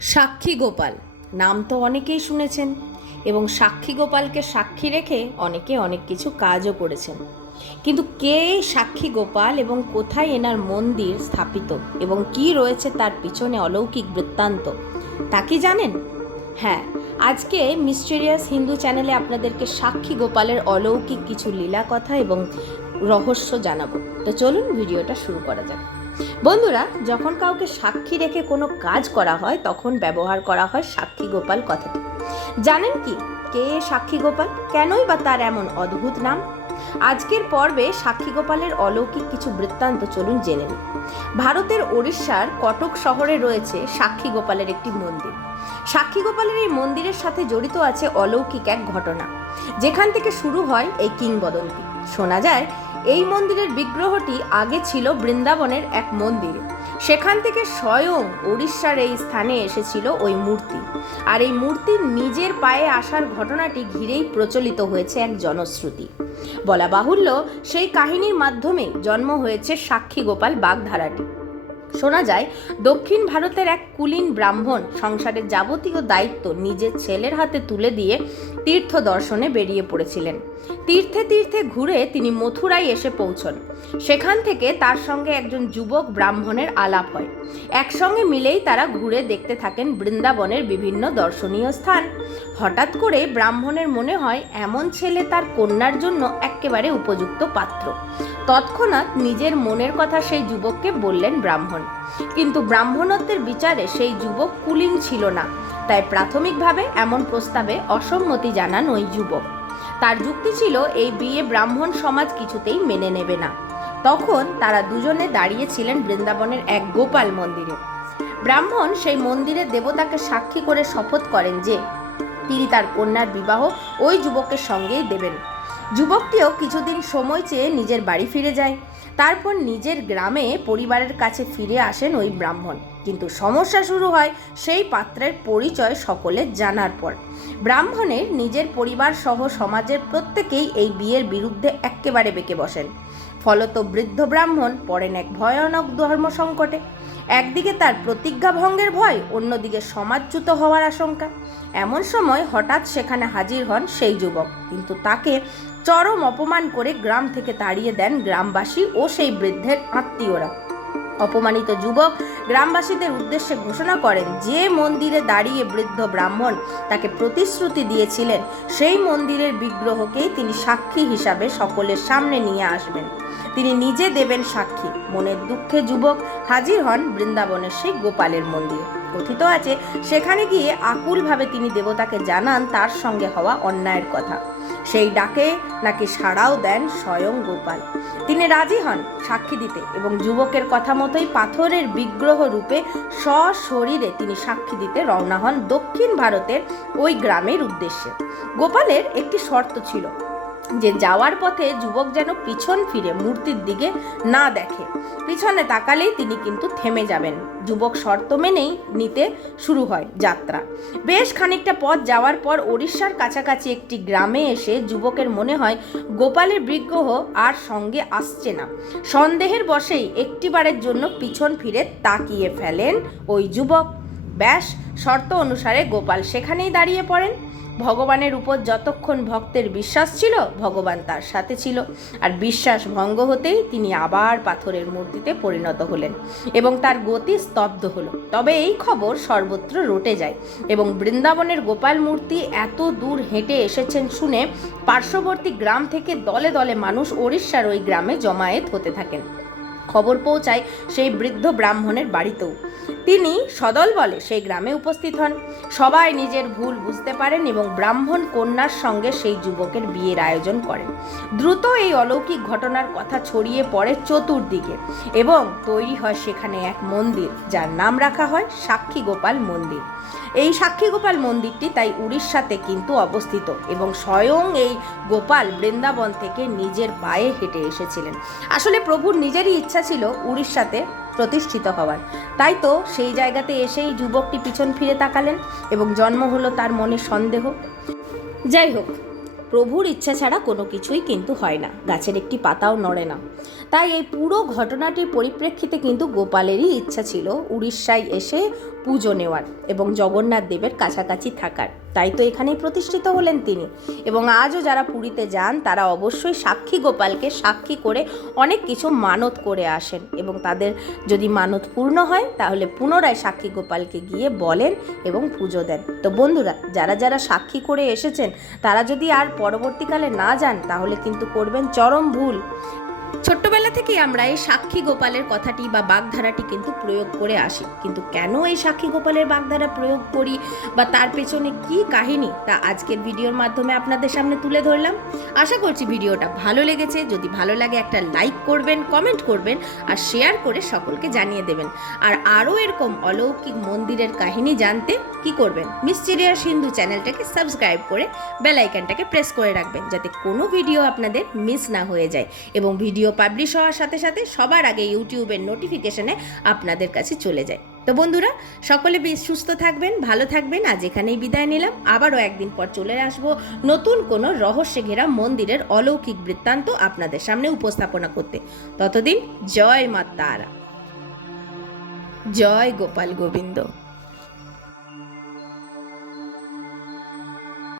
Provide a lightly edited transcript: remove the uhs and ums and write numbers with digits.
সাক্ষী গোপাল নাম তো অনেকেই শুনেছেন এবং সাক্ষী গোপালকে সাক্ষী রেখে অনেকে অনেক কিছু কাজও করেছেন। কিন্তু কে এই সাক্ষী গোপাল এবং কোথায় এনার মন্দির স্থাপিত এবং কি রয়েছে তার পিছনে অলৌকিক বৃত্তান্ত তা কি জানেন? হ্যাঁ, আজকে মিস্টেরিয়াস হিন্দু চ্যানেলে আপনাদেরকে সাক্ষী গোপালের অলৌকিক কিছু লীলা কথা এবং রহস্য জানাবো। তো চলুন ভিডিওটা শুরু করা যাক। বন্ধুরা, যখন কাউকে সাক্ষী রেখে কোনো কাজ করা হয় তখন ব্যবহার করা হয় সাক্ষী গোপাল কথাটি। জানেন কি কে সাক্ষী গোপাল, কেনই বা তার এমন অদ্ভুত নাম? আজকের পর্বে সাক্ষী গোপালের অলৌকিক কিছু বৃত্তান্ত চলুন জেনে নিই। ভারতের ওড়িশার কটক শহরে রয়েছে সাক্ষী গোপালের একটি মন্দির। সাক্ষী গোপালের এই মন্দিরের সাথে জড়িত আছে অলৌকিক এক ঘটনা, যেখান থেকে শুরু হয় এই কিংবদন্তি। শোনা যায় এই মন্দিরের বিগ্রহটি আগে ছিল বৃন্দাবনের এক মন্দিরে। সেখান থেকে স্বয়ং ওড়িশার এই স্থানে এসেছিল ওই মূর্তি, আর এই মূর্তির নিজের পায়ে আসার ঘটনাটি ঘিরেই প্রচলিত হয়েছে এক জনশ্রুতি। বলা বাহুল্য, সেই কাহিনীর মাধ্যমে জন্ম হয়েছে সাক্ষী গোপাল বাগধারাটি। শোনা যায় দক্ষিণ ভারতের এক কুলীন ব্রাহ্মণ সংসারের যাবতীয় দায়িত্ব নিজের ছেলের হাতে তুলে দিয়ে তীর্থ দর্শনে বেরিয়ে পড়েছিলেন। তীর্থে তীর্থে ঘুরে তিনি মথুরায় এসে পৌঁছন। সেখান থেকে তার সঙ্গে একজন যুবক ব্রাহ্মণের আলাপ হয়। একসঙ্গে মিলেই তারা ঘুরে দেখতে থাকেন বৃন্দাবনের বিভিন্ন দর্শনীয় স্থান। হঠাৎ করে ব্রাহ্মণের মনে হয় এমন ছেলে তার কন্যার জন্য একেবারে উপযুক্ত পাত্র। তৎক্ষণাৎ নিজের মনের কথা সেই যুবককে বললেন ব্রাহ্মণ। কিন্তু ব্রাহ্মণত্বের বিচারে সেই যুবক কুলীন ছিল না, তাই প্রাথমিকভাবে এমন প্রস্তাবে অসম্মতি জানান ওই যুবক। তার যুক্তি ছিল এই বিয়ে ব্রাহ্মণ সমাজ কিছুতেই মেনে নেবে না। তখন তারা দুজনে দাঁড়িয়েছিলেন বৃন্দাবনের এক গোপাল মন্দিরে। ব্রাহ্মণ সেই মন্দিরের দেবতাকে সাক্ষী করে শপথ করেন যে তিনি তার কন্যার বিবাহ ওই যুবকের সঙ্গেই দেবেন। যুবকটিও কিছুদিন সময় চেয়ে নিজের বাড়ি ফিরে যায়। তারপর নিজের গ্রামে পরিবারের কাছে ফিরে আসেন ওই ব্রাহ্মণ। কিন্তু সমস্যা শুরু হয় সেই পাত্রের পরিচয় সকলের জানার পর। ব্রাহ্মণের নিজের পরিবার সহ সমাজের প্রত্যেকেই এই বিয়ের বিরুদ্ধে একেবারে বেঁকে বসেন। ফলত বৃদ্ধ ব্রাহ্মণ পড়েন এক ভয়ানক ধর্ম সংকটে। একদিকে তার প্রতিজ্ঞা ভঙ্গের ভয়, অন্যদিকে সমাজচ্যুত হওয়ার আশঙ্কা। এমন সময় হঠাৎ সেখানে হাজির হন সেই যুবক, কিন্তু তাকে চরম অপমান করে গ্রাম থেকে তাড়িয়ে দেন গ্রামবাসী ও সেই বৃদ্ধের আত্মীয়রা। অপমানিত যুবক গ্রামবাসীদের উদ্দেশ্যে ঘোষণা করেন যে মন্দিরে দাঁড়িয়ে বৃদ্ধ ব্রাহ্মণ তাকে প্রতিশ্রুতি দিয়েছিলেন সেই মন্দিরের বিগ্রহকেই তিনি সাক্ষী হিসাবে সকলের সামনে নিয়ে আসবেন। তিনি নিজে দেবেন সাক্ষী। মনের দুঃখে যুবক হাজির হন বৃন্দাবনের সেই গোপালের মন্দিরে। কথিত আছে সেখানে গিয়ে আকুলভাবে তিনি দেবতাকে জানান তার সঙ্গে হওয়া অন্যায়ের কথা। সেই ডাকে নাকি সাড়াও দেন স্বয়ং গোপাল। তিনি রাজি হন সাক্ষী দিতে এবং যুবকের কথা মতোই পাথরের বিগ্রহ রূপে সশরীরে তিনি সাক্ষী দিতে রওনা হন দক্ষিণ ভারতের ওই গ্রামের উদ্দেশ্যে। গোপালের একটি শর্ত ছিল যে যাওয়ার পথে যুবক যেন পিছন ফিরে মূর্তির দিকে না দেখে। পিছনে তাকালেই তিনি কিন্তু থেমে যাবেন। যুবক শর্ত মেনেই নিতে শুরু হয় যাত্রা। বেশ খানিকটা পথ যাওয়ার পর ওড়িশার কাছাকাছি একটি গ্রামে এসে যুবকের মনে হয় গোপালের বিগ্রহ আর সঙ্গে আসছে না। সন্দেহের বশেই একটিবারের জন্য পিছন ফিরে তাকিয়ে ফেলেন ওই যুবক। ব্যাস, শর্ত অনুসারে গোপাল সেখানেই দাঁড়িয়ে পড়েন। ভগবানের উপর যতক্ষণ ভক্তের বিশ্বাস ছিল ভগবান তার সাথে ছিল, আর বিশ্বাস ভঙ্গ হতেই তিনি আবার পাথরের মূর্তিতে পরিণত হলেন এবং তার গতি স্তব্ধ হলো। তবে এই খবর সর্বত্র রটে যায় এবং বৃন্দাবনের গোপাল মূর্তি এত দূর হেঁটে এসেছেন শুনে পার্শ্ববর্তী গ্রাম থেকে দলে দলে মানুষ ওড়িশার ওই গ্রামে জমায়েত হতে থাকেন। খবর পৌঁছায় সেই বৃদ্ধ ব্রাহ্মণের বাড়িতেও। তিনি সদল বলে সেই গ্রামে উপস্থিত হন। সবাই নিজের ভুল বুঝতে পারেন এবং ব্রাহ্মণ কন্যার সঙ্গে সেই যুবকের বিয়ের আয়োজন করেন। দ্রুত এই অলৌকিক ঘটনার কথা ছড়িয়ে পড়ে চতুর্দিকে এবং তৈরি হয় সেখানে এক মন্দির, যার নাম রাখা হয় সাক্ষী গোপাল মন্দির। এই সাক্ষী গোপাল মন্দিরটি তাই উড়িষ্যাতে কিন্তু অবস্থিত এবং স্বয়ং এই গোপাল বৃন্দাবন থেকে নিজের পায়ে হেঁটে এসেছিলেন। আসলে প্রভুর নিজেরই ইচ্ছা ছিল উড়িষ্যাতে প্রতিষ্ঠিত হওয়ার, তাই তো সেই জায়গাতে এসেই যুবকটি পিছন ফিরে তাকালেন এবং জন্ম হলো তার মনে সন্দেহ। যাই হোক, প্রভুর ইচ্ছা ছাড়া কোনো কিছুই কিন্তু হয় না, গাছের একটি পাতাও নড়ে না। তাই এই পুরো ঘটনাটির পরিপ্রেক্ষিতে কিন্তু গোপালেরই ইচ্ছা ছিল উড়িষ্যায় এসে পুজো নেওয়ার এবং জগন্নাথ দেবের কাছাকাছি থাকার। তাই তো এখানেই প্রতিষ্ঠিত হলেন তিনি। এবং আজও যারা পুরীতে যান তারা অবশ্যই সাক্ষী গোপালকে সাক্ষী করে অনেক কিছু মানত করে আসেন, এবং তাদের যদি মানত পূর্ণ হয় তাহলে পুনরায় সাক্ষী গোপালকে গিয়ে বলেন এবং পুজো দেন। তো বন্ধুরা, যারা যারা সাক্ষী করে এসেছেন তারা যদি আর পরবর্তীকালে না যান তাহলে কিন্তু করবেন চরম ভুল। ছোট্টবেলা থেকেই আমরা এই সাক্ষী গোপালের কথাটি বা বাগধারাটি কিন্তু প্রয়োগ করে আসি, কিন্তু কেন এই সাক্ষী গোপালের বাগধারা প্রয়োগ করি বা তার পেছনে কি কাহিনী তা আজকের ভিডিওর মাধ্যমে আপনাদের সামনে তুলে ধরলাম। আশা করছি ভিডিওটা ভালো লেগেছে। যদি ভালো লাগে একটা লাইক করবেন, কমেন্ট করবেন আর শেয়ার করে সকলকে জানিয়ে দেবেন। আর আরও এরকম অলৌকিক মন্দিরের কাহিনী জানতে কি করবেন, মিস্টিরিয়াস হিন্দু চ্যানেলটাকে সাবস্ক্রাইব করে বেল আইকনটাকে প্রেস করে রাখবেন, যাতে কোনো ভিডিও আপনাদের মিস না হয়ে যায় এবং ভিডিও পাবলিশ হওয়ার সাথে সাথে সবার আগে ইউটিউবের নোটিফিকেশনে আপনাদের কাছে চলে যায়। তো বন্ধুরা, সকলে বেশ সুস্থ থাকবেন, ভালো থাকবেন। আজ এখানেই বিদায় নিলাম। আবারও একদিন পর চলে আসবো নতুন কোনো রহস্যে ঘেরা মন্দিরের অলৌকিক বৃত্তান্ত আপনাদের সামনে উপস্থাপনা করতে। ততদিন জয় মা তারা, জয় গোপাল গোবিন্দ।